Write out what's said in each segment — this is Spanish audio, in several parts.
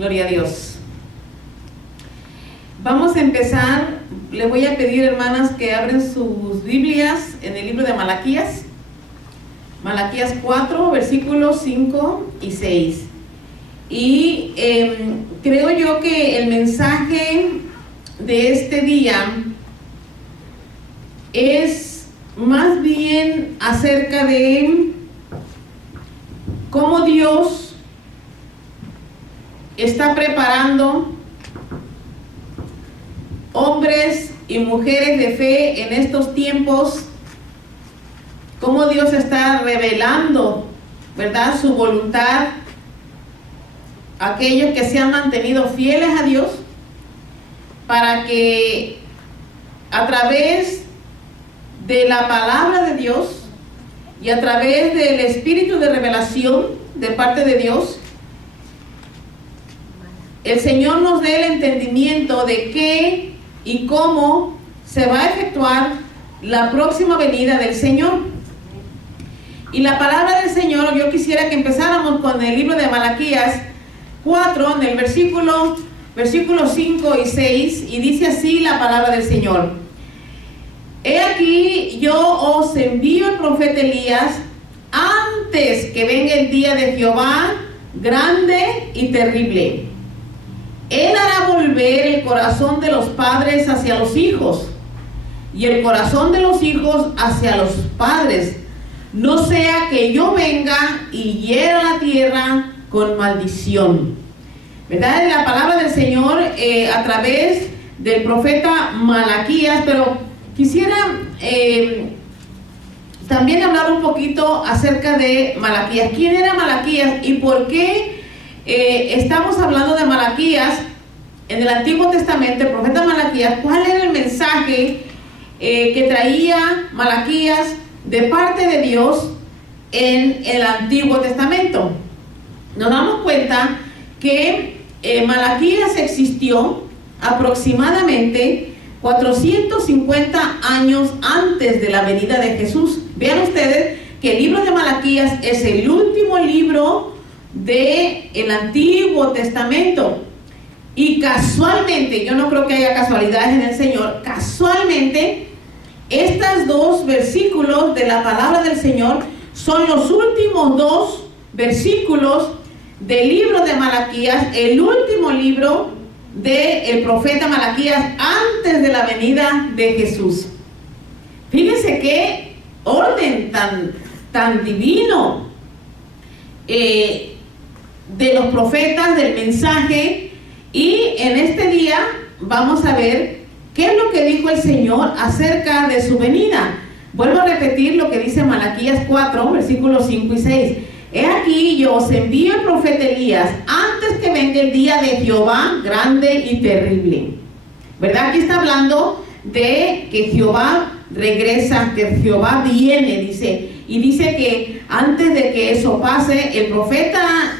Gloria a Dios. Vamos a empezar. Les voy a pedir, hermanas, que abren sus Biblias en el libro de Malaquías. Malaquías 4, versículos 5 y 6. Y creo yo que el mensaje de este día es más bien acerca de cómo Dios está preparando hombres y mujeres de fe en estos tiempos, cómo Dios está revelando, ¿verdad?, su voluntad a aquellos que se han mantenido fieles a Dios, para que a través de la palabra de Dios y a través del espíritu de revelación de parte de Dios, el Señor nos dé el entendimiento de qué y cómo se va a efectuar la próxima venida del Señor. Y la palabra del Señor, yo quisiera que empezáramos con el libro de Malaquías 4, en el versículos 5 y 6, y dice así la palabra del Señor: He aquí, yo os envío el profeta Elías antes que venga el día de Jehová grande y terrible. Él hará volver el corazón de los padres hacia los hijos, y el corazón de los hijos hacia los padres, no sea que yo venga y hiera la tierra con maldición. ¿Verdad? La palabra del Señor a través del profeta Malaquías, pero quisiera también hablar un poquito acerca de Malaquías. ¿Quién era Malaquías y por qué estamos hablando de Malaquías en el Antiguo Testamento? El profeta Malaquías, ¿cuál era el mensaje que traía Malaquías de parte de Dios en el Antiguo Testamento? Nos damos cuenta que Malaquías existió aproximadamente 450 años antes de la venida de Jesús. Vean ustedes que el libro de Malaquías es el último libro del Antiguo Testamento. Y casualmente, yo no creo que haya casualidades en el Señor, casualmente estos dos versículos de la palabra del Señor son los últimos dos versículos del libro de Malaquías, el último libro del profeta Malaquías antes de la venida de Jesús. Fíjense qué orden tan divino de los profetas, del mensaje. Y en este día vamos a ver qué es lo que dijo el Señor acerca de su venida. Vuelvo a repetir lo que dice Malaquías 4, versículos 5 y 6. He aquí, yo os envío el profeta Elías antes que venga el día de Jehová grande y terrible. ¿Verdad? Aquí está hablando de que Jehová regresa, que Jehová viene, dice. Y dice que antes de que eso pase, el profeta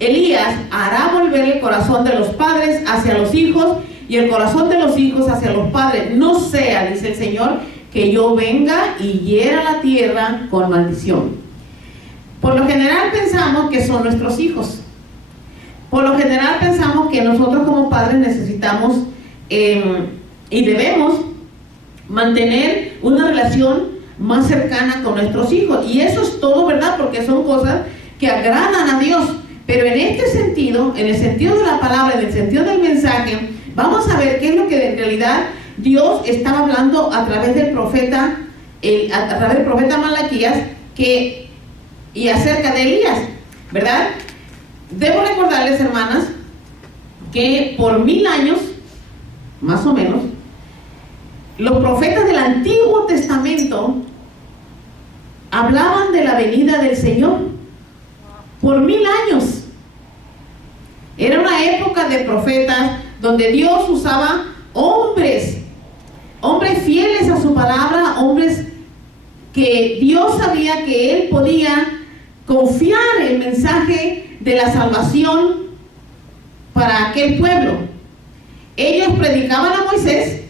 Elías hará volver el corazón de los padres hacia los hijos y el corazón de los hijos hacia los padres. No sea, dice el Señor, que yo venga y hiera la tierra con maldición. Por lo general pensamos que son nuestros hijos. Por lo general pensamos que nosotros como padres necesitamos y debemos mantener una relación más cercana con nuestros hijos. Y eso es todo, ¿verdad? Porque son cosas que agradan a Dios. Pero en este sentido, en el sentido de la palabra, en el sentido del mensaje, vamos a ver qué es lo que en realidad Dios estaba hablando a través del profeta, a través del profeta Malaquías, y acerca de Elías, ¿verdad? Debo recordarles, hermanas, que por 1000 años, más o menos, los profetas del Antiguo Testamento hablaban de la venida del Señor. Por 1000 años. Era una época de profetas donde Dios usaba hombres fieles a su palabra, hombres que Dios sabía que Él podía confiar el mensaje de la salvación para aquel pueblo. Ellos predicaban a Moisés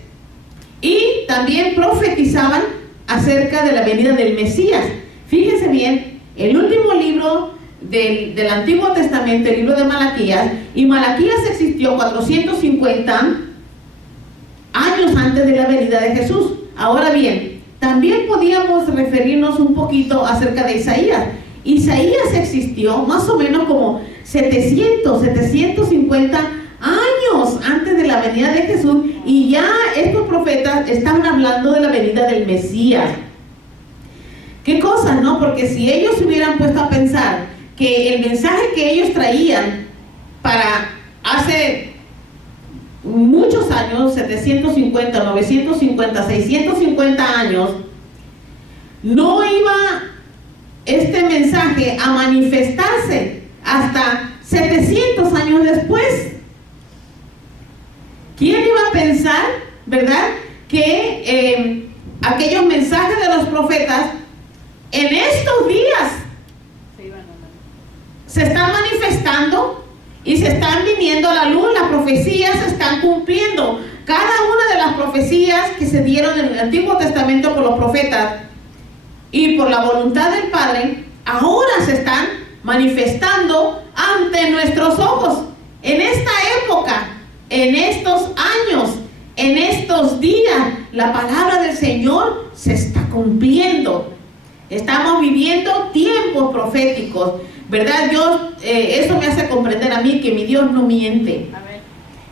y también profetizaban acerca de la venida del Mesías. Fíjense bien, el último libro del Antiguo Testamento, el libro de Malaquías, y Malaquías existió 450 años antes de la venida de Jesús. Ahora bien, también podíamos referirnos un poquito acerca de Isaías. Isaías existió más o menos como 750 años antes de la venida de Jesús, y ya estos profetas estaban hablando de la venida del Mesías. ¿Qué cosas, no? Porque si ellos se hubieran puesto a pensar que el mensaje que ellos traían para hace muchos años, 750, 950, 650 años, no iba este mensaje a manifestarse hasta 700 años después. ¿Quién iba a pensar, verdad, que aquellos mensajes de los profetas en estos días se están manifestando y se están viniendo a la luz? Las profecías se están cumpliendo. Cada una de las profecías que se dieron en el Antiguo Testamento por los profetas y por la voluntad del Padre, ahora se están manifestando ante nuestros ojos. En esta época, en estos años, en estos días, la palabra del Señor se está cumpliendo. Estamos viviendo tiempos proféticos, ¿verdad? Eso me hace comprender a mí que mi Dios no miente. Amén.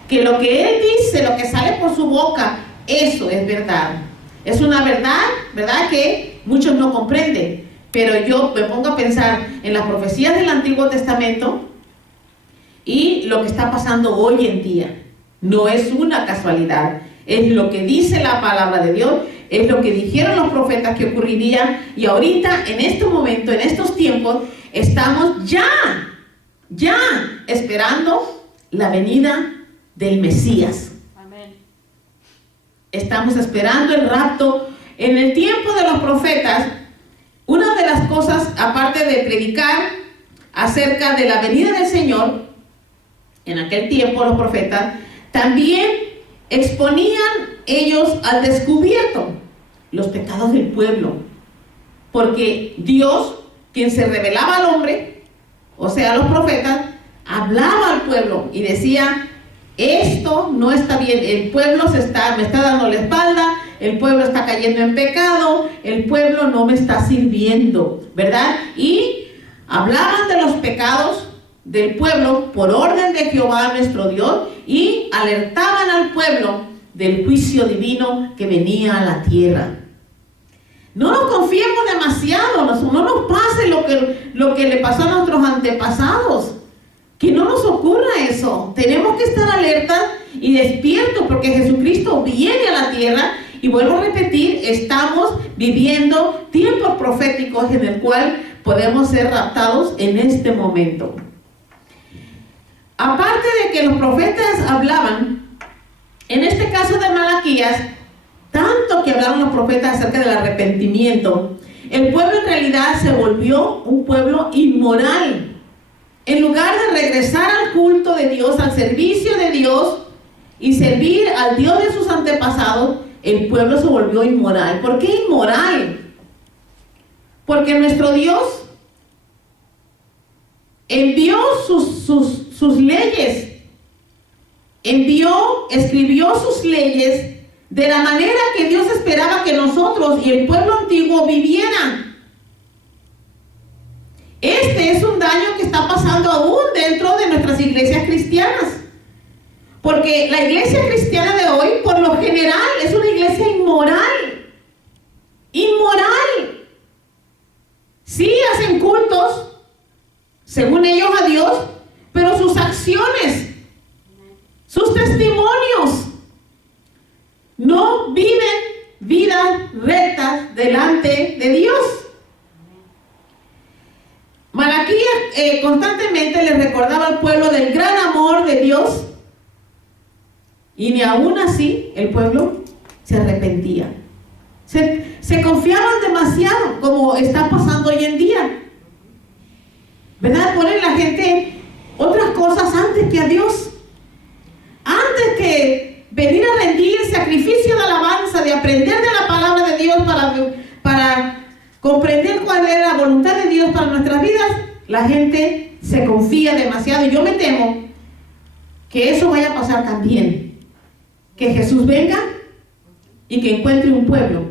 Que lo que Él dice, lo que sale por su boca, eso es verdad. Es una verdad, ¿verdad?, que muchos no comprenden. Pero yo me pongo a pensar en las profecías del Antiguo Testamento y lo que está pasando hoy en día. No es una casualidad, es lo que dice la palabra de Dios, es lo que dijeron los profetas que ocurriría, y ahorita, en este momento, en estos tiempos, estamos ya esperando la venida del Mesías. Amén. Estamos esperando el rapto. En el tiempo de los profetas, una de las cosas, aparte de predicar acerca de la venida del Señor, en aquel tiempo los profetas también exponían ellos al descubierto los pecados del pueblo, porque Dios, quien se revelaba al hombre, o sea, los profetas, hablaba al pueblo y decía: esto no está bien, el pueblo me está dando la espalda, el pueblo está cayendo en pecado, el pueblo no me está sirviendo, ¿verdad? Y hablaban de los pecados del pueblo por orden de Jehová nuestro Dios, y alertaban al pueblo del juicio divino que venía a la tierra. No nos confiemos demasiado, no nos pase lo que le pasó a nuestros antepasados. Que no nos ocurra eso. Tenemos que estar alertas y despiertos, porque Jesucristo viene a la tierra, y vuelvo a repetir, estamos viviendo tiempos proféticos en el cual podemos ser raptados en este momento. Aparte de que los profetas hablaban, en este caso de Malaquías, tanto que hablaron los profetas acerca del arrepentimiento, el pueblo en realidad se volvió un pueblo inmoral. En lugar de regresar al culto de Dios, al servicio de Dios y servir al Dios de sus antepasados, el pueblo se volvió inmoral. ¿Por qué inmoral? Porque nuestro Dios envió sus leyes, escribió sus leyes de la manera que Dios esperaba que nosotros y el pueblo antiguo vivieran. Este es un daño que está pasando aún dentro de nuestras iglesias cristianas, porque la iglesia cristiana de hoy, por lo general, es una iglesia inmoral. Sí hacen cultos, según ellos, a Dios, pero sus acciones, sus testimonios, no viven vidas rectas delante de Dios. Malaquías constantemente le recordaba al pueblo del gran amor de Dios, y ni aún así el pueblo se arrepentía. Se confiaban demasiado, como está pasando hoy en día, ¿verdad? Ponen la gente otras cosas antes que a Dios, antes que venir a rendir sacrificio de alabanza, de aprender de la palabra de Dios para comprender cuál es la voluntad de Dios para nuestras vidas. la gente se confía demasiado y yo me temo que eso vaya a pasar también. Que Jesús venga y que encuentre un pueblo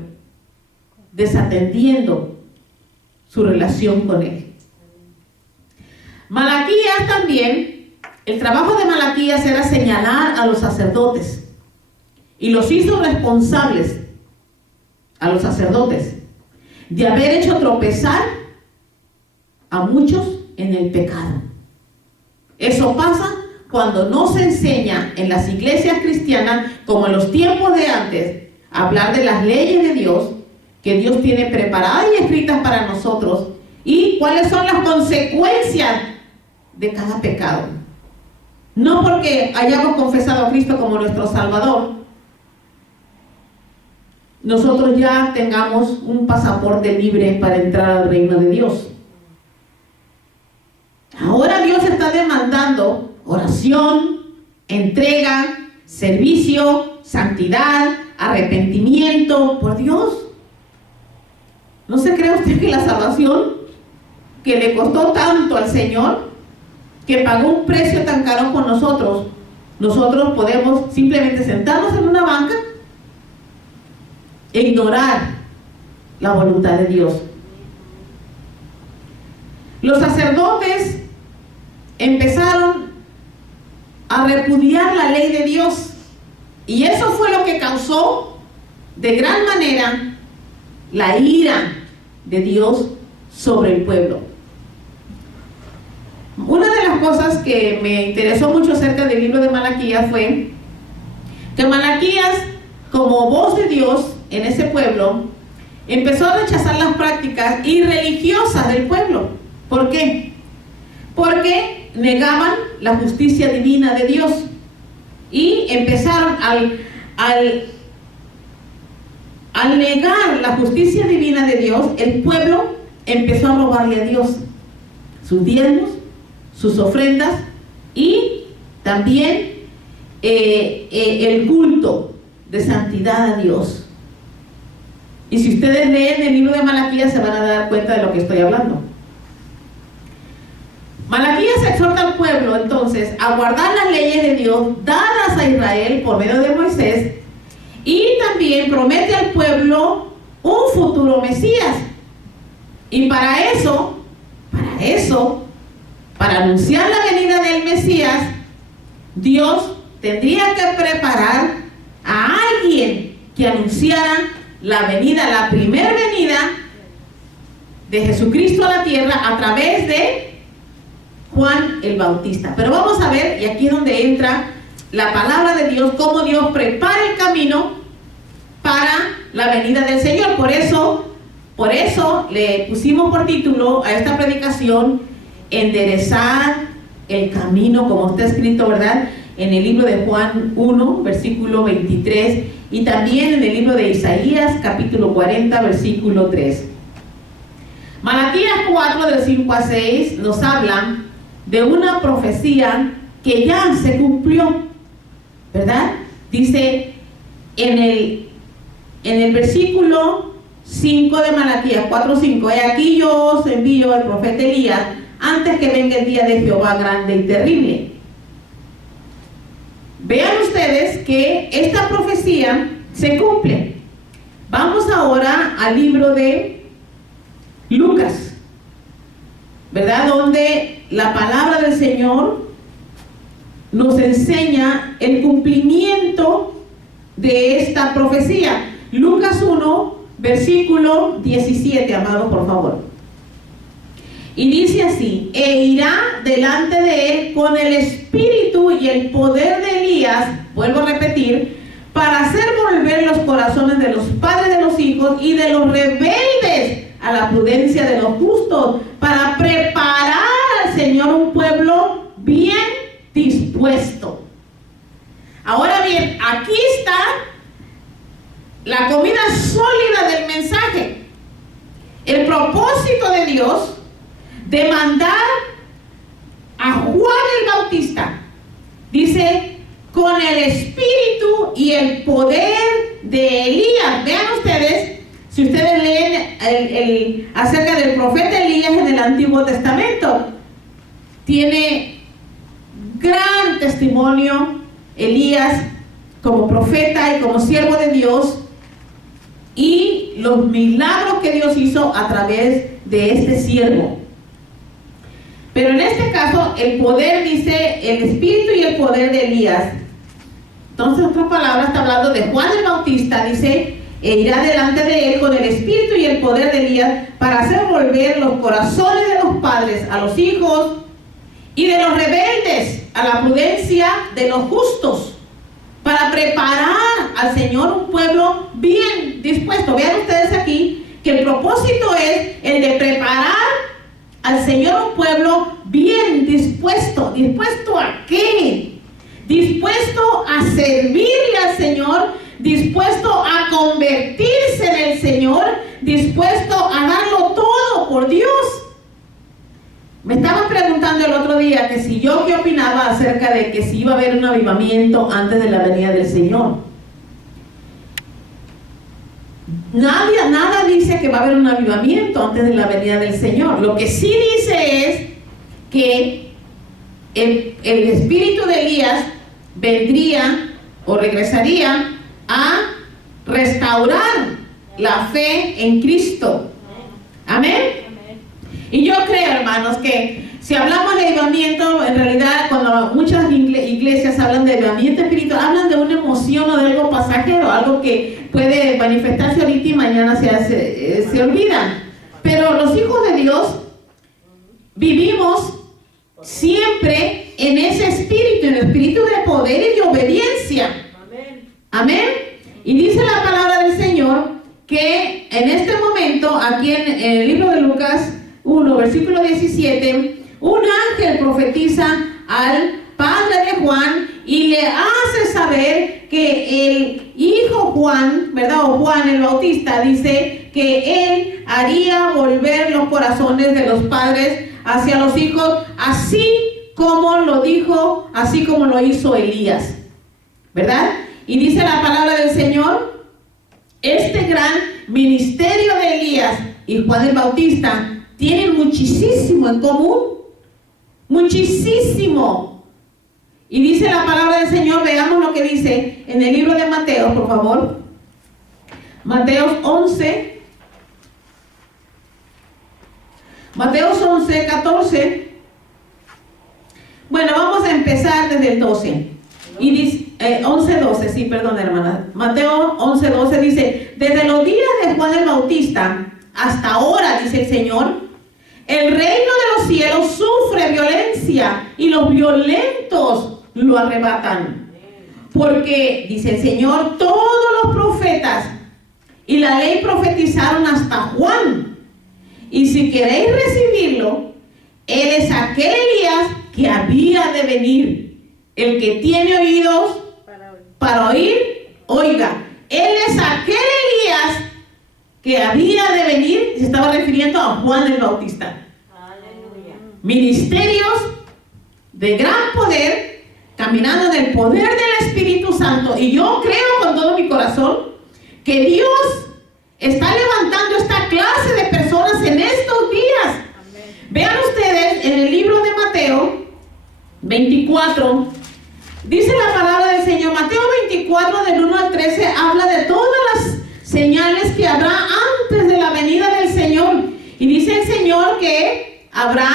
desatendiendo su relación con Él. Malaquías también, el trabajo de Malaquías era señalar a los sacerdotes y los hizo responsables a los sacerdotes de haber hecho tropezar a muchos en el pecado. Eso pasa cuando no se enseña en las iglesias cristianas, como en los tiempos de antes, a hablar de las leyes de Dios, que Dios tiene preparadas y escritas para nosotros, y cuáles son las consecuencias de cada pecado. No porque hayamos confesado a Cristo como nuestro Salvador, nosotros ya tengamos un pasaporte libre para entrar al reino de Dios. Ahora Dios está demandando oración, entrega, servicio, santidad, arrepentimiento por Dios. ¿No se cree usted que la salvación que le costó tanto al Señor, que pagó un precio tan caro por nosotros, nosotros podemos simplemente sentarnos en una banca e ignorar la voluntad de Dios? Los sacerdotes empezaron a repudiar la ley de Dios y eso fue lo que causó de gran manera la ira de Dios sobre el pueblo. Una de las cosas que me interesó mucho acerca del libro de Malaquías fue que Malaquías, como voz de Dios en ese pueblo, empezó a rechazar las prácticas irreligiosas del pueblo. ¿Por qué? Porque negaban la justicia divina de Dios y empezaron al negar la justicia divina de Dios, el pueblo empezó a robarle a Dios sus diezmos, sus ofrendas y también el culto de santidad a Dios. Y si ustedes leen el libro de Malaquías se van a dar cuenta de lo que estoy hablando. Malaquías exhorta al pueblo entonces a guardar las leyes de Dios dadas a Israel por medio de Moisés, y también promete al pueblo un futuro Mesías. Y para anunciar la venida del Mesías, Dios tendría que preparar a alguien que anunciara la primera venida de Jesucristo a la tierra a través de Juan el Bautista. Pero vamos a ver, y aquí es donde entra la palabra de Dios, cómo Dios prepara el camino para la venida del Señor. Por eso le pusimos por título a esta predicación: enderezar el camino, como está escrito, ¿verdad?, en el libro de Juan 1, versículo 23, y también en el libro de Isaías, capítulo 40, versículo 3. Malaquías 4, del 5 a 6, nos habla de una profecía que ya se cumplió, ¿verdad? Dice en el versículo 5 de Malaquías 4:5: he aquí yo os envío al profeta Elías antes que venga el día de Jehová grande y terrible. Vean ustedes que esta profecía se cumple. Vamos ahora al libro de Lucas, ¿verdad?, donde la palabra del Señor nos enseña el cumplimiento de esta profecía. Lucas 1, versículo 17, amados, por favor. Y dice así: e irá delante de él con el espíritu y el poder de Elías, vuelvo a repetir, para hacer volver los corazones de los padres de los hijos y de los rebeldes a la prudencia de los justos, para preparar al Señor un pueblo bien dispuesto. Ahora bien, aquí está la comida sólida del mensaje. El propósito de Dios de mandar a Juan el Bautista, dice, con el espíritu y el poder de Elías. Vean ustedes, si ustedes leen acerca del profeta Elías en el Antiguo Testamento. Tiene gran testimonio Elías como profeta y como siervo de Dios, y los milagros que Dios hizo a través de este siervo. Pero en este caso, el poder, dice, el espíritu y el poder de Elías. Entonces, en otras palabras, está hablando de Juan el Bautista, dice, e irá delante de él con el espíritu y el poder de Elías para hacer volver los corazones de los padres a los hijos y de los rebeldes a la prudencia de los justos, para preparar al Señor un pueblo bien dispuesto. Vean ustedes aquí que el propósito es el de preparar al Señor un pueblo bien dispuesto. ¿Dispuesto a qué? Dispuesto a servirle al Señor, dispuesto a convertirse en el Señor, dispuesto a darlo todo por Dios. Me estaban preguntando el otro día que si yo qué opinaba acerca de que si iba a haber un avivamiento antes de la venida del Señor. Nada dice que va a haber un avivamiento antes de la venida del Señor. Lo que sí dice es que el espíritu de Elías vendría o regresaría a restaurar la fe en Cristo. Amén. Y yo creo, hermanos, que si hablamos de avivamiento, en realidad cuando muchas iglesias hablan de avivamiento espiritual, hablan de una emoción o de algo pasajero, algo que puede manifestarse ahorita y mañana se olvida. Pero los hijos de Dios vivimos siempre en ese espíritu, en el espíritu de poder y de obediencia. Amén. Amén. Y dice la palabra del Señor que en este momento, aquí en el libro de Lucas 1, versículo 17, un ángel profetiza al padre de Juan y le hace saber que el hijo Juan, ¿verdad? O Juan el Bautista, dice que él haría volver los corazones de los padres hacia los hijos, así como lo dijo, así como lo hizo Elías, ¿verdad? Y dice la palabra del Señor, este gran ministerio de Elías y Juan el Bautista tienen muchísimo en común, muchísimo. Y dice la palabra del Señor, veamos lo que dice en el libro de Mateo, por favor. Mateo 11, 14. Bueno, vamos a empezar desde el 12. Y dice, 11:12, sí, perdón, hermana. Mateo 11:12 dice, desde los días de Juan el Bautista hasta ahora, dice el Señor, el reino de los cielos sufre violencia y los violentos lo arrebatan. Porque, dice el Señor, todos los profetas y la ley profetizaron hasta Juan. Y si queréis recibirlo, él es aquel Elías que había de venir. El que tiene oídos para oír, oiga. Él es aquel Elías que había de venir. Se estaba refiriendo a Juan el Bautista. Aleluya. Ministerios de gran poder, caminando en el poder del Espíritu Santo. Y yo creo con todo mi corazón que Dios está levantando esta clase de personas en estos días. Amén. Vean ustedes en el libro de Mateo 24, dice la palabra del Señor. Mateo 24 del 1 al 13 habla de todas las señales que habrá antes de la venida del Señor. Y dice el Señor que habrá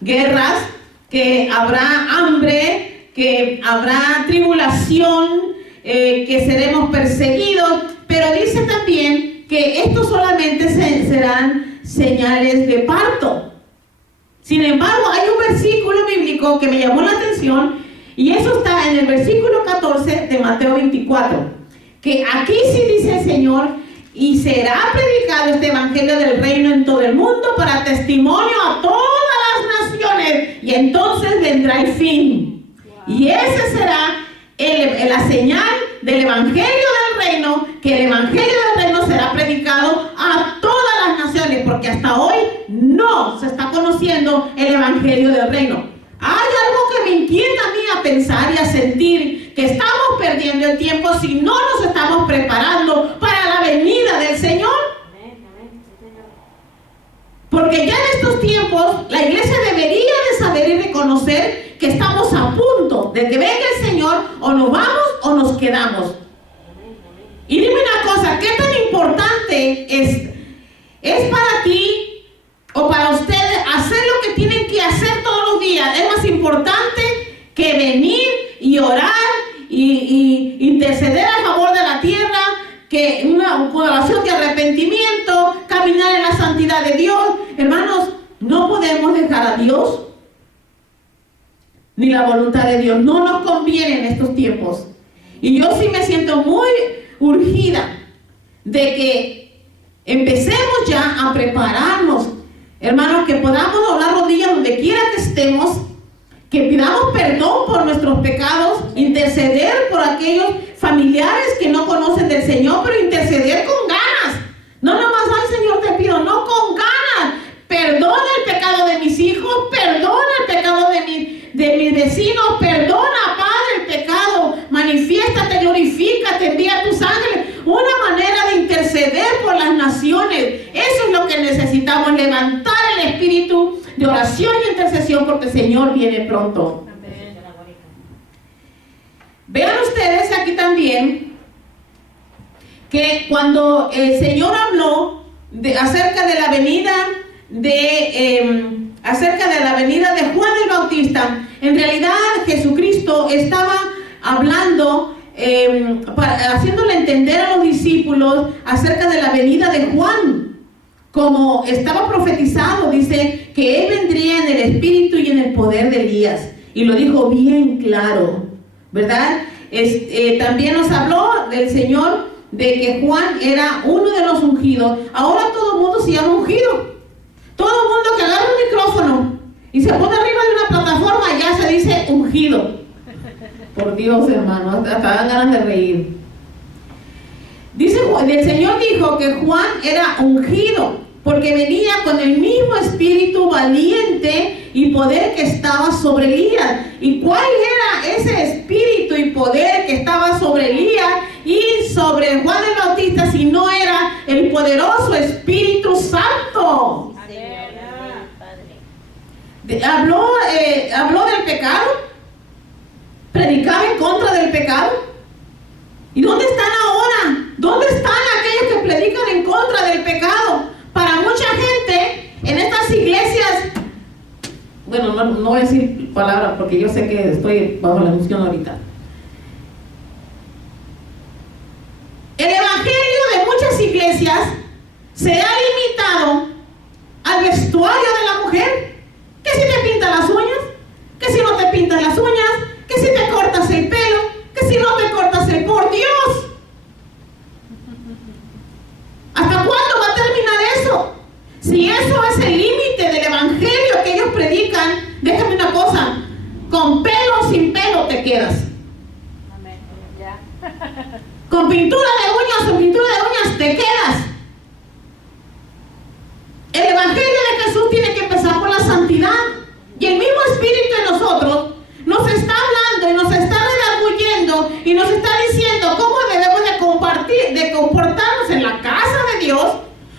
guerras, que habrá hambre, que habrá tribulación, que seremos perseguidos. Pero dice también que esto solamente serán señales de parto. Sin embargo, hay un versículo bíblico que me llamó la atención, y eso está en el versículo 14 de Mateo 24, que aquí sí dice el Señor, y será predicado este evangelio del reino en todo el mundo para testimonio a todas las naciones, y entonces vendrá el fin. Wow. Y ese será la señal del evangelio del reino, que el evangelio del reino será predicado a todas las naciones, porque hasta hoy no se está conociendo el evangelio del reino. Hay algo que me inquieta a mí a pensar y a sentir, que estamos perdiendo el tiempo si no nos estamos preparando para la venida del Señor. Porque ya en estos tiempos la iglesia debería de saber y reconocer que estamos a punto de que venga el Señor, o nos vamos o nos quedamos. Y dime una cosa, ¿qué tan importante es para ti o para ustedes hacer lo que tienen que hacer todos los días? Es más importante que venir y orar y interceder a favor de la tierra, que una oración de arrepentimiento, caminar en la santidad de Dios. Hermanos, no podemos dejar a Dios ni la voluntad de Dios. No nos conviene en estos tiempos. Y yo sí me siento muy urgida de que empecemos ya a prepararnos, hermanos, que podamos doblar rodillas donde quiera que estemos, que pidamos perdón por nuestros pecados, interceder por aquellos familiares que no conocen del Señor, pero interceder con ganas. No nomás, ay Señor, te pido, no, con ganas. Perdona el pecado de mis hijos, perdona el pecado de mis vecinos, perdona, Padre, el pecado. Manifiéstate, glorifícate, envía a tus ángeles. Una manera de interceder por las naciones. Eso es lo que necesitamos, levantar el espíritu de oración y intercesión, porque el Señor viene pronto. Amén. Vean ustedes aquí también que cuando el Señor habló acerca de la venida de Juan el Bautista, en realidad Jesucristo estaba hablando, haciéndole entender a los discípulos acerca de la venida de Juan, como estaba profetizado. Dice que él vendría en el espíritu y en el poder de Elías, y lo dijo bien claro, ¿verdad? También nos habló del Señor de que Juan era uno de los ungidos. Ahora todo el mundo se llama ungido. Todo el mundo que agarra un micrófono y se pone arriba de una plataforma ya se dice ungido. Por Dios, hermano, hasta dan ganas de reír. Dice, el Señor dijo que Juan era ungido porque venía con el mismo espíritu valiente y poder que estaba sobre Elías. ¿Y cuál era ese espíritu y poder que estaba sobre Elías y sobre Juan el Bautista, si no era el poderoso Espíritu Santo? Habló del pecado, predicaba en contra del pecado. ¿Y dónde están ahora? ¿Dónde están aquellos que predican en contra del pecado? Para mucha gente en estas iglesias, bueno, no voy a decir palabras porque yo sé que estoy bajo la unción ahorita. El evangelio de muchas iglesias se ha limitado al vestuario de la mujer. Que si te pintas las uñas, que si no te pintas las uñas, que si te cortas el pelo, que si no te cortas el... ¡Por Dios! ¿Hasta cuándo va a terminar eso? Si eso es el límite del evangelio que ellos predican, déjame una cosa, con pelo o sin pelo te quedas. Amén. Ya. Con pintura de uñas o pintura de uñas te quedas. El evangelio de Jesús tiene que empezar por la santidad. Y el mismo Espíritu en nosotros nos está hablando y nos está redarguyendo y nos está diciendo cómo debemos de comportarnos en la casa de Dios,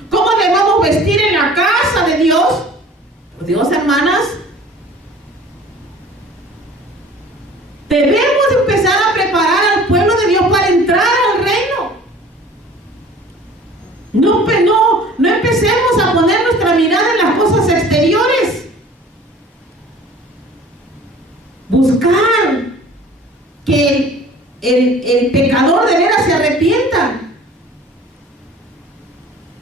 cómo debemos vestir en la casa de Dios. Por Dios, hermanas, debemos empezar a preparar al pueblo de Dios para entrar al reino. No empecemos a poner nuestra mirada en las cosas exteriores. Buscar que el pecador de veras se arrepienta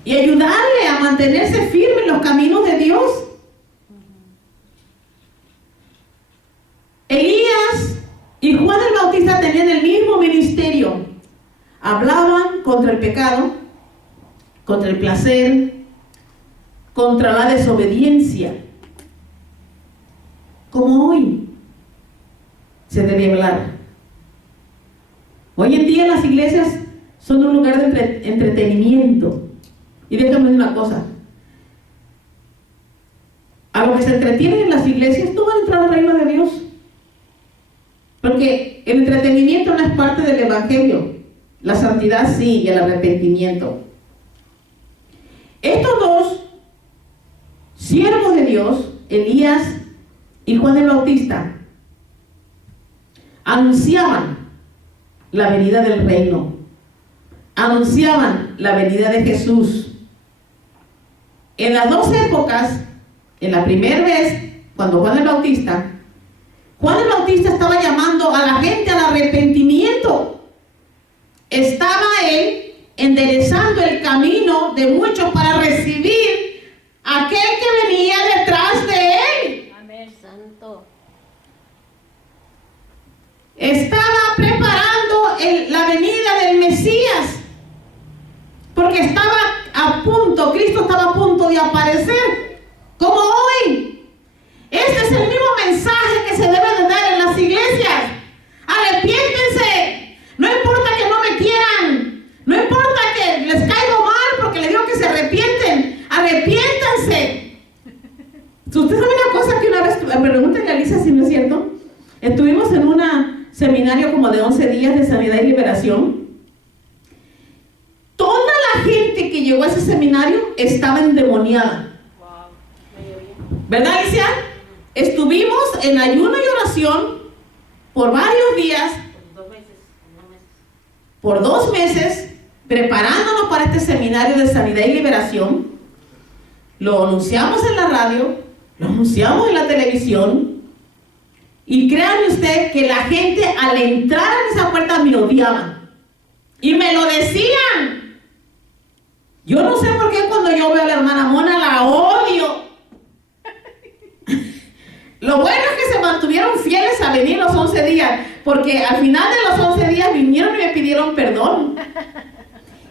y ayudarle a mantenerse firme en los caminos de Dios. Elías y Juan el Bautista tenían el mismo ministerio. Hablaban contra el pecado, contra el placer, contra la desobediencia. Como hoy se debe hablar. Hoy en día las iglesias son un lugar de entretenimiento. Y déjame decir una cosa. A los que se entretienen en las iglesias no van a entrar al reino de Dios. Porque el entretenimiento no es parte del evangelio. La santidad sí, y el arrepentimiento. Estos dos siervos de Dios, Elías y Juan el Bautista, anunciaban la venida del reino, anunciaban la venida de Jesús. En las dos épocas, en la primera vez, cuando Juan el Bautista estaba llamando a la gente al arrepentimiento. Estaba él enderezando el camino de muchos para recibir a aquel que venía detrás de él. Amén, santo. Estaba preparando la venida del Mesías, porque estaba a punto, Cristo estaba a punto de aparecer, como hoy. Este es el mismo mensaje que se debe de dar en las iglesias. Arrepiéntense. No importa que no me quieran, no importa que les caigo mal porque les digo que se arrepienten. Arrepiéntanse. Usted sabe una cosa que una vez, me preguntan a Alicia si no es cierto. Estuvimos en un seminario como de 11 días de sanidad y liberación. Toda la gente que llegó a ese seminario estaba endemoniada. ¿Verdad, Alicia? Estuvimos en ayuno y oración por varios días, por 2 meses, preparándonos para este seminario de sanidad y liberación. Lo anunciamos en la radio, lo anunciamos en la televisión, y créanme usted que la gente al entrar en esa puerta me odiaban y me lo decían. Yo no sé por qué cuando yo veo a la hermana Mona la odio. Lo bueno es que se mantuvieron fieles a venir los 11 días, porque al final de los 11 días vinieron y me pidieron perdón.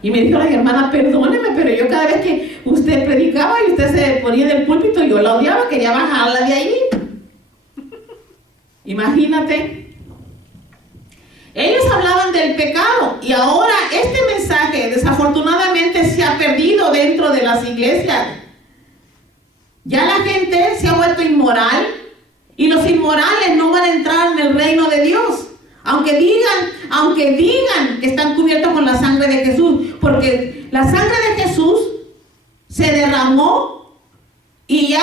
Y me dijo la hermana, perdóneme, pero yo cada vez que usted predicaba y usted se ponía en el púlpito, yo la odiaba, quería bajarla de ahí. Imagínate. Ellos hablaban del pecado y ahora este mensaje desafortunadamente se ha perdido dentro de las iglesias. Ya la gente se ha vuelto inmoral. Y los inmorales no van a entrar en el reino de Dios, aunque digan que están cubiertos con la sangre de Jesús, porque la sangre de Jesús se derramó y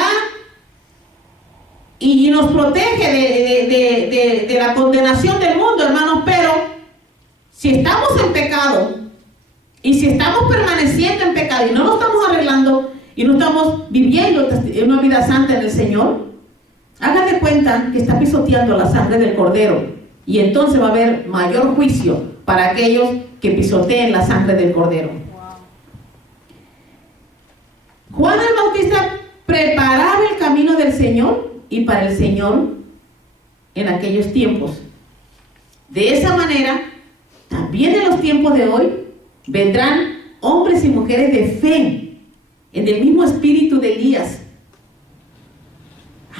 nos protege de la condenación del mundo, hermanos. Pero si estamos en pecado y si estamos permaneciendo en pecado y no nos estamos arreglando y no estamos viviendo una vida santa en el Señor, haga de cuenta que está pisoteando la sangre del Cordero, y entonces va a haber mayor juicio para aquellos que pisoteen la sangre del Cordero. Juan el Bautista preparaba el camino del Señor y para el Señor en aquellos tiempos. De esa manera, también en los tiempos de hoy vendrán hombres y mujeres de fe en el mismo espíritu de Elías,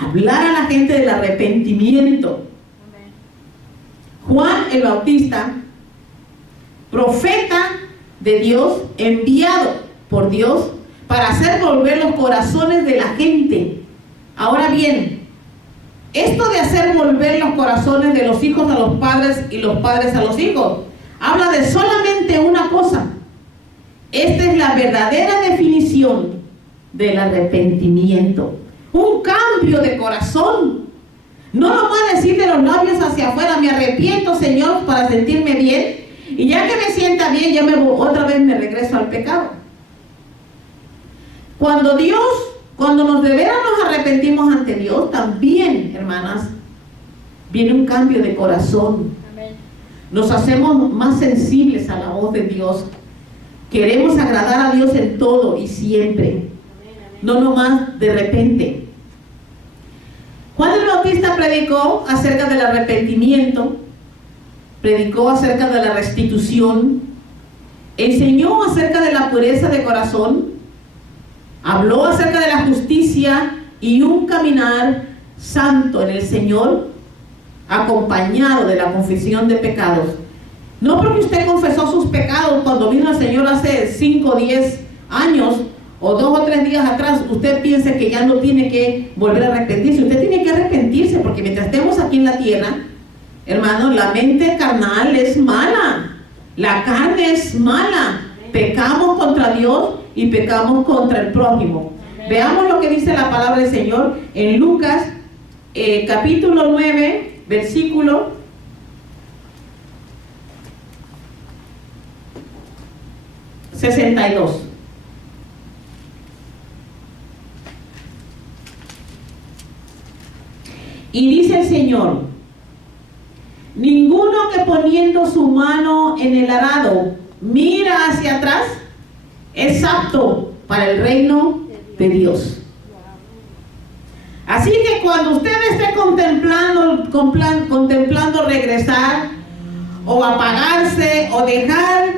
hablar a la gente del arrepentimiento. Juan el Bautista, profeta de Dios, enviado por Dios para hacer volver los corazones de la gente. Ahora bien, esto de hacer volver los corazones de los hijos a los padres y los padres a los hijos, habla de solamente una cosa. Esta es la verdadera definición del arrepentimiento. Un cambio de corazón. No nomás decir de los labios hacia afuera, me arrepiento, Señor, para sentirme bien, y ya que me sienta bien, ya otra vez me regreso al pecado. Cuando nos de veras nos arrepentimos ante Dios, también, hermanas, viene un cambio de corazón. Amén. Nos hacemos más sensibles a la voz de Dios. Queremos agradar a Dios en todo y siempre. No nomás de repente. Juan el Bautista predicó acerca del arrepentimiento, predicó acerca de la restitución, enseñó acerca de la pureza de corazón, habló acerca de la justicia y un caminar santo en el Señor, acompañado de la confesión de pecados. No porque usted confesó sus pecados cuando vino el Señor hace 5 o 10 años, o 2 o 3 días atrás, usted piensa que ya no tiene que volver a arrepentirse. Usted tiene que arrepentirse, porque mientras estemos aquí en la tierra, hermano, la mente carnal es mala, la carne es mala. Pecamos contra Dios y pecamos contra el prójimo. Veamos lo que dice la palabra del Señor en Lucas, capítulo 9, versículo 62. Y dice el Señor: ninguno que poniendo su mano en el arado mira hacia atrás es apto para el reino de Dios. Así que cuando usted esté contemplando regresar o apagarse o dejar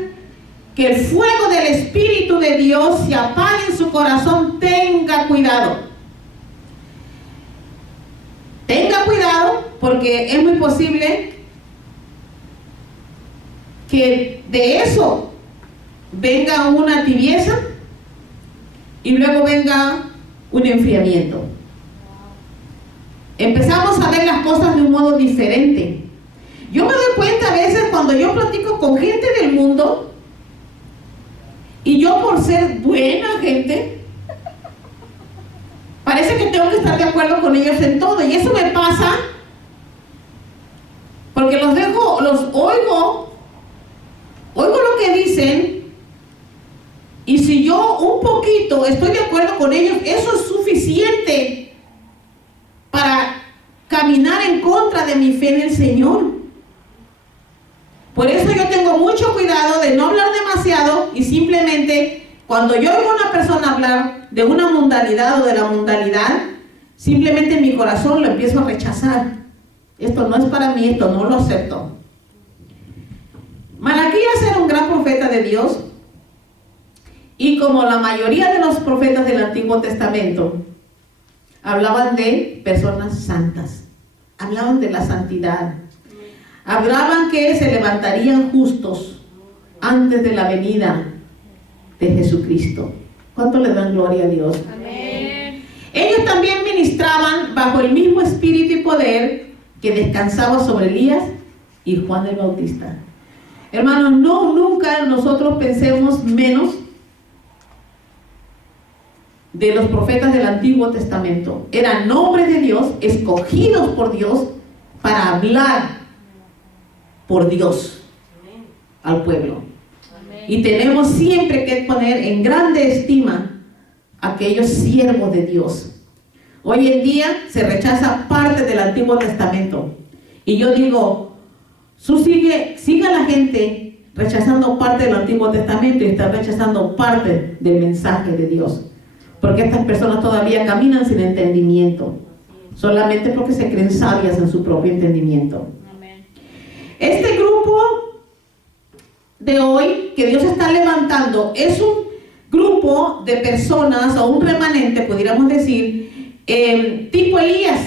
que el fuego del Espíritu de Dios se apague en su corazón, tenga cuidado. Tenga cuidado, porque es muy posible que de eso venga una tibieza y luego venga un enfriamiento. Empezamos a ver las cosas de un modo diferente. Yo me doy cuenta a veces cuando yo platico con gente del mundo, y yo por ser buena gente, parece que tengo que estar de acuerdo con ellos en todo, y eso me pasa porque los oigo lo que dicen, y si yo un poquito estoy de acuerdo con ellos, eso es suficiente para caminar en contra de mi fe en el Señor. Por eso yo tengo mucho cuidado de no hablar demasiado, y simplemente cuando yo oigo a una persona hablar de una mundalidad o de la mundalidad, simplemente en mi corazón lo empiezo a rechazar. Esto no es para mí, esto no lo acepto. Malaquías era un gran profeta de Dios, y como la mayoría de los profetas del Antiguo Testamento, hablaban de personas santas, hablaban de la santidad, hablaban que se levantarían justos antes de la venida de Jesucristo. ¿Cuánto le dan gloria a Dios? Amén. Ellos también ministraban bajo el mismo espíritu y poder que descansaba sobre Elías y Juan el Bautista. Hermanos, nunca nosotros pensemos menos de los profetas del Antiguo Testamento. Eran hombres de Dios, escogidos por Dios para hablar por Dios al pueblo. Y tenemos siempre que poner en grande estima a aquellos siervos de Dios. Hoy en día se rechaza parte del Antiguo Testamento, y yo digo, siga la gente rechazando parte del Antiguo Testamento y está rechazando parte del mensaje de Dios, porque estas personas todavía caminan sin entendimiento, solamente porque se creen sabias en su propio entendimiento. Amén. Este grupo de hoy que Dios está levantando es un grupo de personas, o un remanente, pudiéramos decir, tipo Elías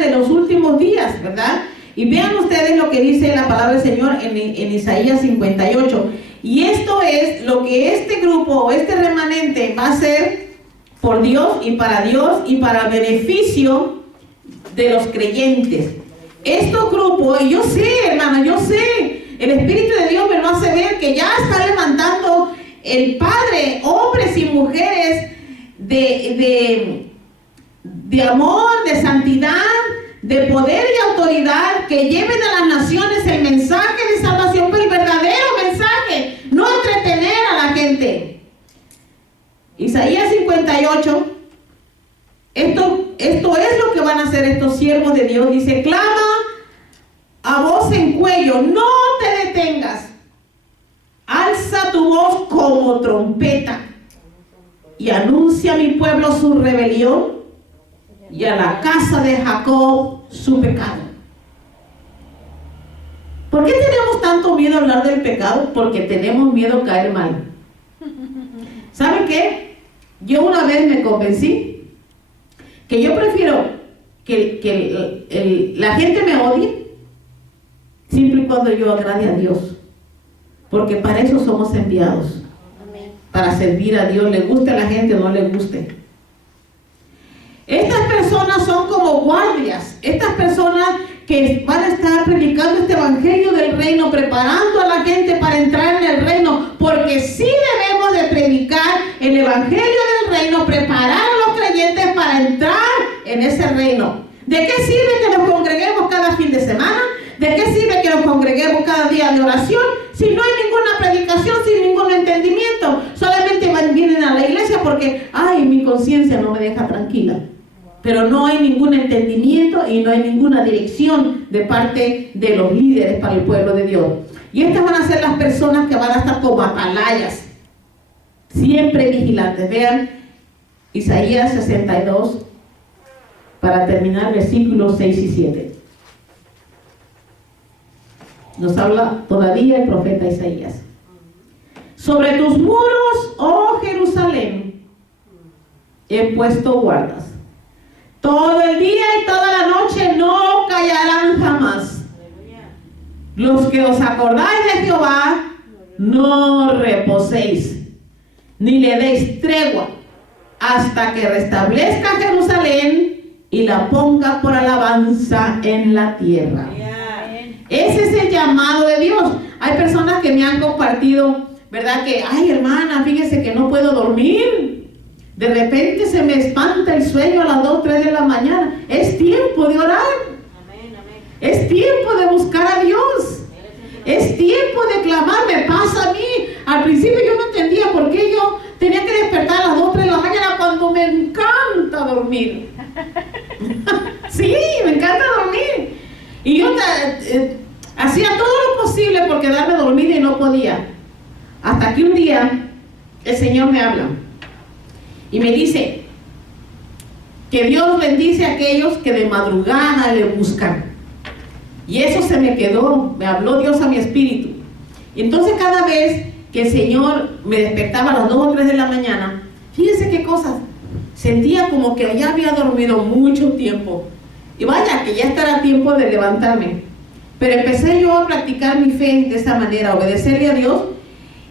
de los últimos días, ¿verdad? Y vean ustedes lo que dice la palabra del Señor en Isaías 58. Y esto es lo que este grupo o este remanente va a hacer por Dios y para beneficio de los creyentes. Estos grupos, y yo sé, hermano, yo sé, el Espíritu de Dios me lo hace ver que ya está levantando el Padre, hombres y mujeres de amor, de santidad, de poder y autoridad, que lleven a las naciones el mensaje de salvación, pero el verdadero mensaje, no entretener a la gente. Isaías 58, esto es lo que van a hacer estos siervos de Dios. Dice: clama a voz en cuello, no te detengas, alza tu voz como trompeta y anuncia a mi pueblo su rebelión y a la casa de Jacob su pecado. ¿Por qué tenemos tanto miedo a hablar del pecado? Porque tenemos miedo a caer mal. ¿Saben qué? Yo una vez me convencí que yo prefiero que la gente me odie siempre y cuando yo agrade a Dios, porque para eso somos enviados. Amén. Para servir a Dios, le guste a la gente o no le guste. Estas personas son como guardias, estas personas que van a estar predicando este evangelio del reino, preparando a la gente para entrar en el reino, porque sí debemos de predicar el evangelio ¿De qué sirve que nos congreguemos cada fin de semana? ¿De qué sirve que nos congreguemos cada día de oración si no hay ninguna predicación, sin ningún entendimiento? Solamente vienen a la iglesia porque, ay, mi conciencia no me deja tranquila. Pero no hay ningún entendimiento y no hay ninguna dirección de parte de los líderes para el pueblo de Dios. Y estas van a ser las personas que van a estar como atalayas, siempre vigilantes. Vean Isaías 62, para terminar, versículos 6 y 7. Nos habla todavía el profeta Isaías. Sobre tus muros, oh Jerusalén, he puesto guardas. Todo el día y toda la noche no callarán jamás. Los que os acordáis de Jehová, no reposéis, ni le deis tregua, hasta que restablezca Jerusalén y la ponga por alabanza en la tierra. Ese es el llamado de Dios. Hay personas que me han compartido, ¿verdad? Que, ay, hermana, fíjese que no puedo dormir. De repente se me espanta el sueño a las 2, 3 de la mañana. Es tiempo de orar. Es tiempo de buscar a Dios. Es tiempo de clamar. Me pasa a mí. Al principio yo no entendía por qué yo tenía que despertar a las 2, 3 de la mañana cuando me encanta dormir. Sí, me encanta dormir. Y yo hacía todo lo posible por quedarme dormida y no podía. Hasta que un día el Señor me habla y me dice que Dios bendice a aquellos que de madrugada le buscan. Y eso se me quedó, me habló Dios a mi espíritu. Y entonces cada vez que el Señor me despertaba a las 2 o 3 de la mañana, fíjense qué cosas, sentía como que ya había dormido mucho tiempo. Y vaya, que ya estará tiempo de levantarme. Pero empecé yo a practicar mi fe de esta manera, a obedecerle a Dios.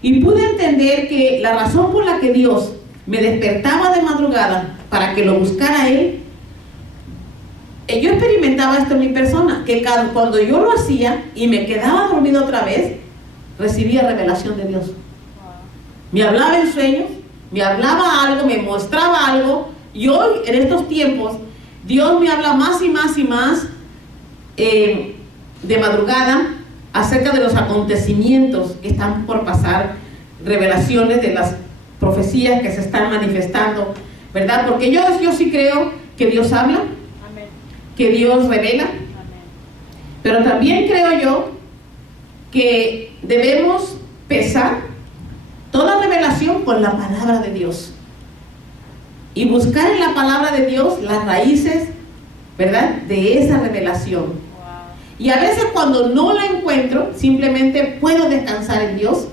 Y pude entender que la razón por la que Dios me despertaba de madrugada para que lo buscara a Él, yo experimentaba esto en mi persona, que cuando yo lo hacía y me quedaba dormido otra vez, recibía revelación de Dios. Me hablaba en sueños, me hablaba algo, me mostraba algo. Y hoy, en estos tiempos, Dios me habla más y más y más de madrugada acerca de los acontecimientos que están por pasar, revelaciones de las profecías que se están manifestando, ¿verdad? Porque yo sí creo que Dios habla, amén, que Dios revela, amén, pero también creo yo que debemos pesar toda revelación con la palabra de Dios. Y buscar en la palabra de Dios las raíces, ¿verdad?, de esa revelación. Wow. Y a veces cuando no la encuentro, simplemente puedo descansar en Dios.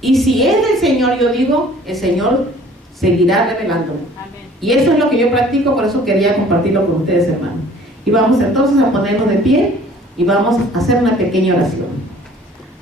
Y si es del Señor, yo digo, el Señor seguirá revelándome. Amén. Y eso es lo que yo practico, por eso quería compartirlo con ustedes, hermanos. Y vamos entonces a ponernos de pie y vamos a hacer una pequeña oración.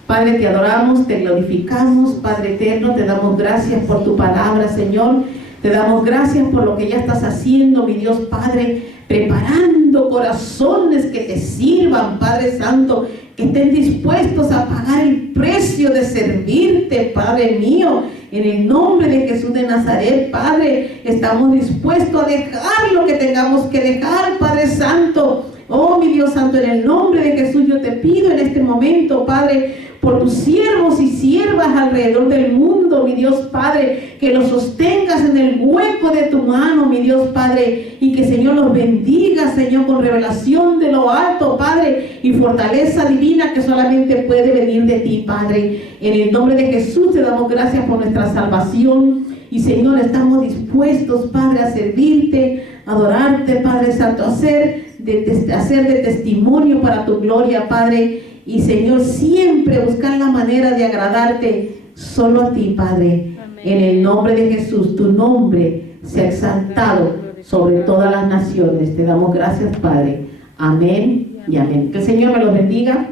Padre, te adoramos, te glorificamos, Padre eterno, te damos gracias por tu palabra, Señor. Te damos gracias por lo que ya estás haciendo, mi Dios Padre, preparando corazones que te sirvan, Padre Santo, que estén dispuestos a pagar el precio de servirte, Padre mío. En el nombre de Jesús de Nazaret, Padre, estamos dispuestos a dejar lo que tengamos que dejar, Padre Santo. Oh, mi Dios Santo, en el nombre de Jesús yo te pido en este momento, Padre, por tus siervos y siervas alrededor del mundo, mi Dios Padre, que los sostengas en el hueco de tu mano, mi Dios Padre, y que Señor los bendiga, Señor, con revelación de lo alto, Padre, y fortaleza divina que solamente puede venir de ti, Padre. En el nombre de Jesús te damos gracias por nuestra salvación y, Señor, estamos dispuestos, Padre, a servirte, a adorarte, Padre Santo, a hacer de testimonio para tu gloria, Padre. Y, Señor, siempre buscar la manera de agradarte solo a ti, Padre. Amén. En el nombre de Jesús, tu nombre sea exaltado sobre todas las naciones. Te damos gracias, Padre. Amén y amén. Que el Señor me los bendiga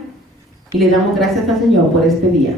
y le damos gracias al Señor por este día.